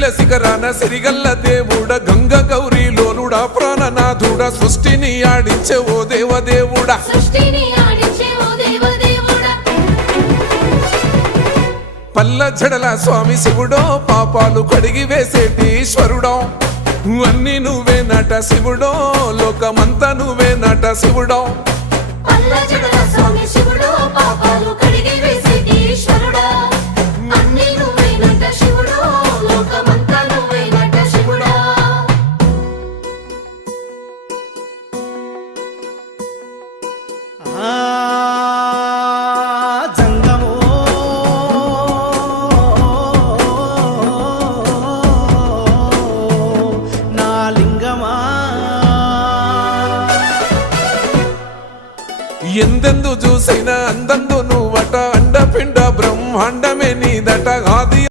శ్రీశైల శిఖరాన సిరిగల్ల దేవుడ గంగ గౌరీ లోలుడా ప్రాణనాథుడ సృష్టిని ఆడించే ఓ దేవదేవుడా పల్ల జడల స్వామి శివుడో పాపాలు కడిగి వేసేటి ఈశ్వరుడో అన్ని నువ్వే నట శివుడో లోకమంతా నువ్వే నట శివుడో ఎందెందు చూసైనా అందందు నువ్వట అండపిండ బ్రహ్మాండమే నీదట